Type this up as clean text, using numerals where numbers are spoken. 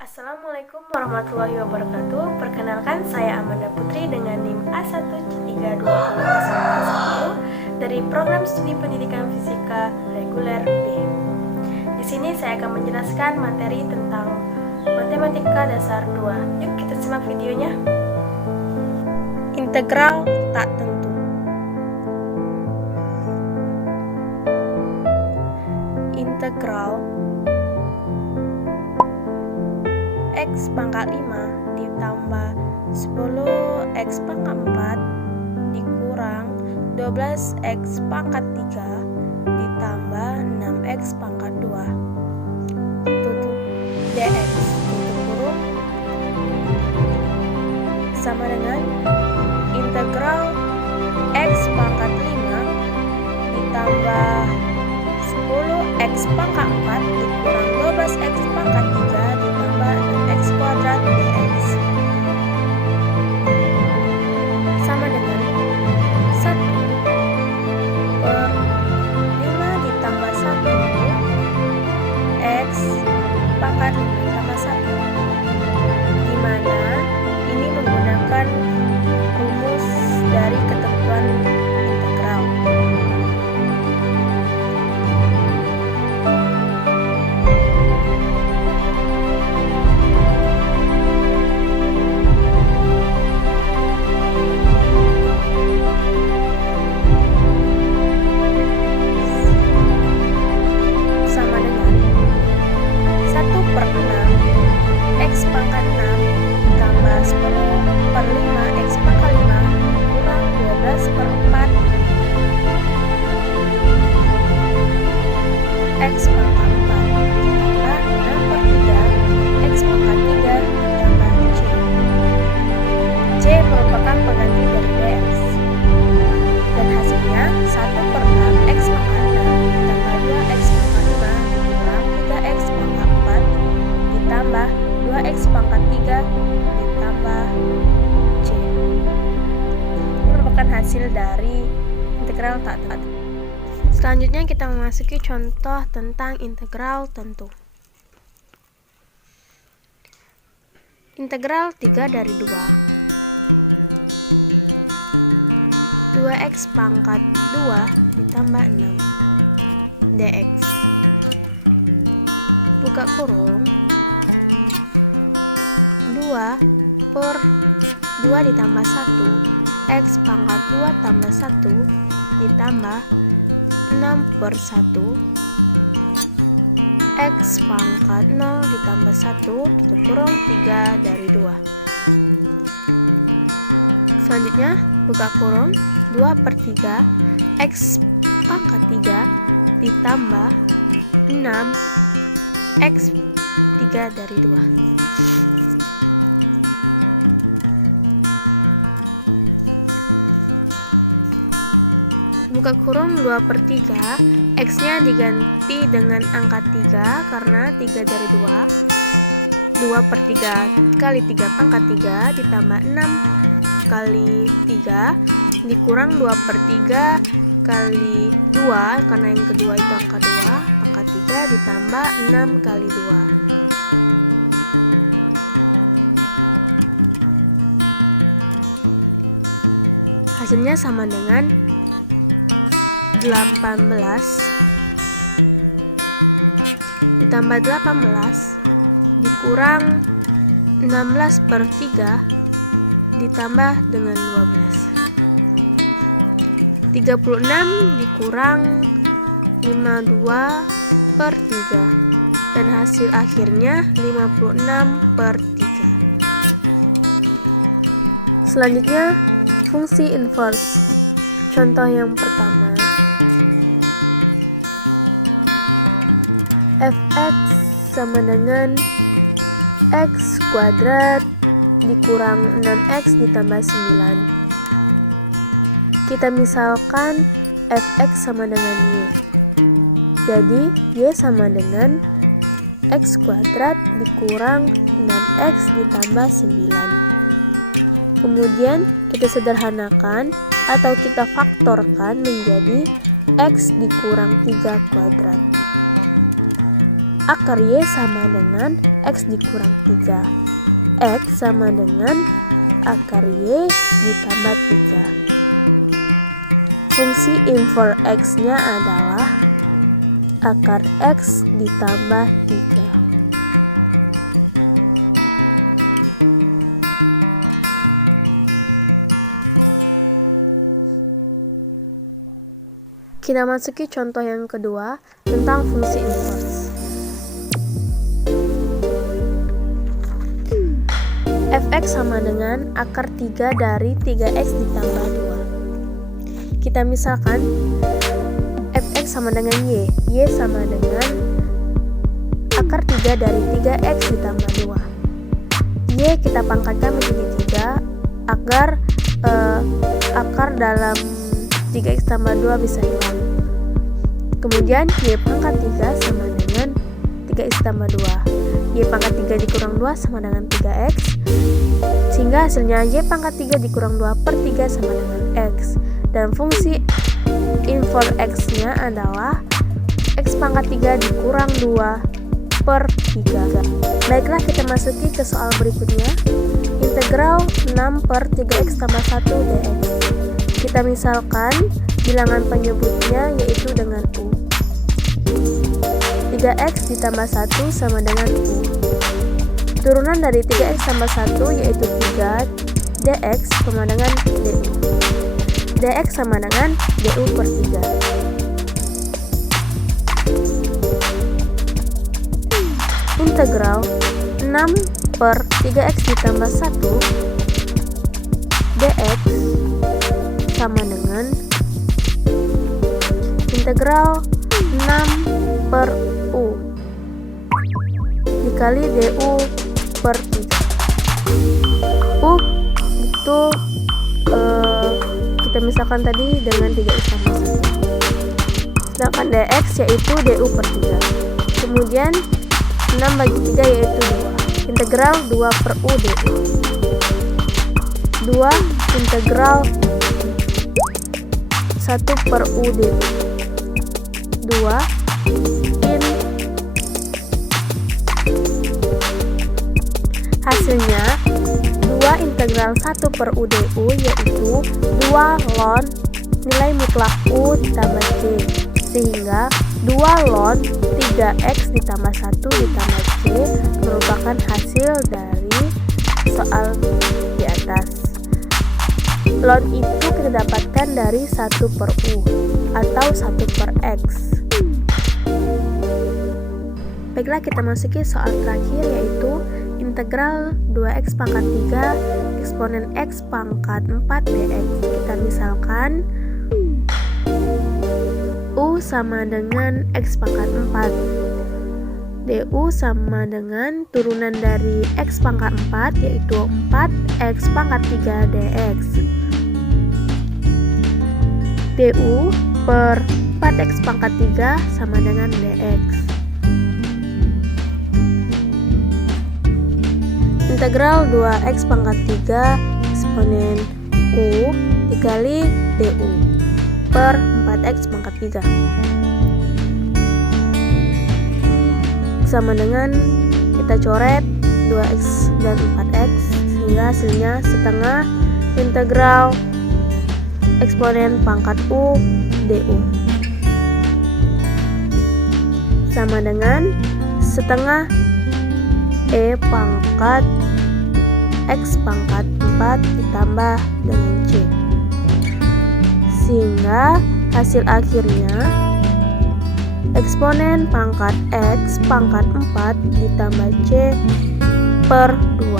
Assalamualaikum warahmatullahi wabarakatuh. Perkenalkan, saya Amanda Putri dengan NIM A1320041 dari Program Studi Pendidikan Fisika Reguler B. Di sini saya akan menjelaskan materi tentang Matematika Dasar 2. Yuk kita simak videonya. Integral tak tentu. Integral X pangkat 5 ditambah 10X pangkat 4 dikurang 12X pangkat 3 ditambah 6X pangkat 2 tutup dx tutup kurung sama dengan integral X pangkat 5 ditambah 10X pangkat 4 dikurang 12X pangkat 3 ditambah 6X kuadrat dx sama dengan 1 per 5 ditambah 1 X pangkat 5 tambah 1, dimana ini menggunakan rumus dari ketentuan integral. X pangkat 6 tambah 10 per 5 X pangkat 5 kurang 12 per 4 X pangkat 4 ditambah 6 per 3 X pangkat 3 ditambah C. C merupakan pengganti dari dx dan hasilnya 1 per 6 X pangkat 6 ditambah 2X pangkat 5 kurang 3X pangkat 4 ditambah 2X pangkat 3 ditambah C. Ini merupakan hasil dari integral tak tentu. Selanjutnya kita memasuki contoh tentang integral tentu. Integral 3 dari 2 2X pangkat 2 ditambah 6 dx buka kurung 2 per 2 ditambah 1 X pangkat 2 tambah 1 ditambah 6 per 1 X pangkat 0 ditambah 1 tutup kurung 3 dari 2. Selanjutnya buka kurung 2 per 3 X pangkat 3 ditambah 6 X 3 dari 2. Buka kurung 2 per 3 X nya diganti dengan angka 3 karena 3 dari 2 2 per 3 kali 3 pangkat 3 ditambah 6 kali 3 dikurang 2 per 3 kali 2 karena yang kedua itu angka 2 pangkat 3 ditambah 6 kali 2. Hasilnya sama dengan 18 ditambah 18 dikurang 16 per 3 ditambah dengan 12. 36 dikurang 52 per 3 dan hasil akhirnya 56 per 3. Selanjutnya fungsi inverse. Contoh yang pertama, fx sama dengan x kuadrat dikurang 6x ditambah 9. Kita misalkan fx sama dengan y. Jadi y sama dengan x kuadrat dikurang 6x ditambah 9. Kemudian kita sederhanakan atau kita faktorkan menjadi x dikurang 3 kuadrat. Akar y sama dengan x dikurang 3. X sama dengan akar y ditambah 3. Fungsi inverse x-nya adalah akar x ditambah 3. Kita masuki contoh yang kedua tentang fungsi inverse. Fx sama dengan akar 3 dari 3x ditambah 2. Kita misalkan fx sama dengan y sama dengan akar 3 dari 3x ditambah 2. Y kita pangkatkan menjadi 3 agar akar dalam 3x tambah 2 bisa hilang. Kemudian y pangkat 3 sama dengan 3x tambah 2. Y pangkat 3 dikurang 2 sama dengan 3x, sehingga hasilnya y pangkat 3 dikurang 2 per 3 sama dengan x. Dan fungsi inverse x-nya adalah x pangkat 3 dikurang 2 per 3. Baiklah, kita masuki ke soal berikutnya. Integral 6 per 3x tambah 1 dx. Kita misalkan bilangan penyebutnya yaitu dengan u. 3x ditambah 1 sama dengan u. Turunan dari 3x tambah 1 yaitu 3 dx sama dengan du. Dx sama dengan du per 3. Integral 6 per 3x ditambah 1 dx sama dengan integral 6 per u dikali du per 3. U itu kita misalkan tadi dengan 3x tambah 1. Sedangkan dx yaitu du per 3. Kemudian 6 bagi 3 yaitu 2. Integral 2 per u du. 2 integral 1 per u du. 2 in hasilnya 2 integral 1 per u du yaitu 2 ln nilai mutlak u ditambah c, sehingga 2 ln 3x ditambah 1 ditambah c merupakan hasil dari soal di atas. Ln itu kita dapatkan dari 1 per u atau 1 per x. Baiklah, kita masuki soal terakhir yaitu integral 2x pangkat 3 eksponen x pangkat 4 dx. Kita misalkan u sama dengan x pangkat 4. Du sama dengan turunan dari x pangkat 4 yaitu 4x pangkat 3 dx. Du per 4x pangkat 3 sama dengan dx. Integral 2x pangkat 3 eksponen u dikali du per 4x pangkat 3 sama dengan kita coret 2x dan 4x sehingga hasilnya setengah integral eksponen pangkat u du sama dengan setengah e pangkat x pangkat 4 ditambah dengan c, sehingga hasil akhirnya eksponen pangkat x pangkat 4 ditambah c per 2.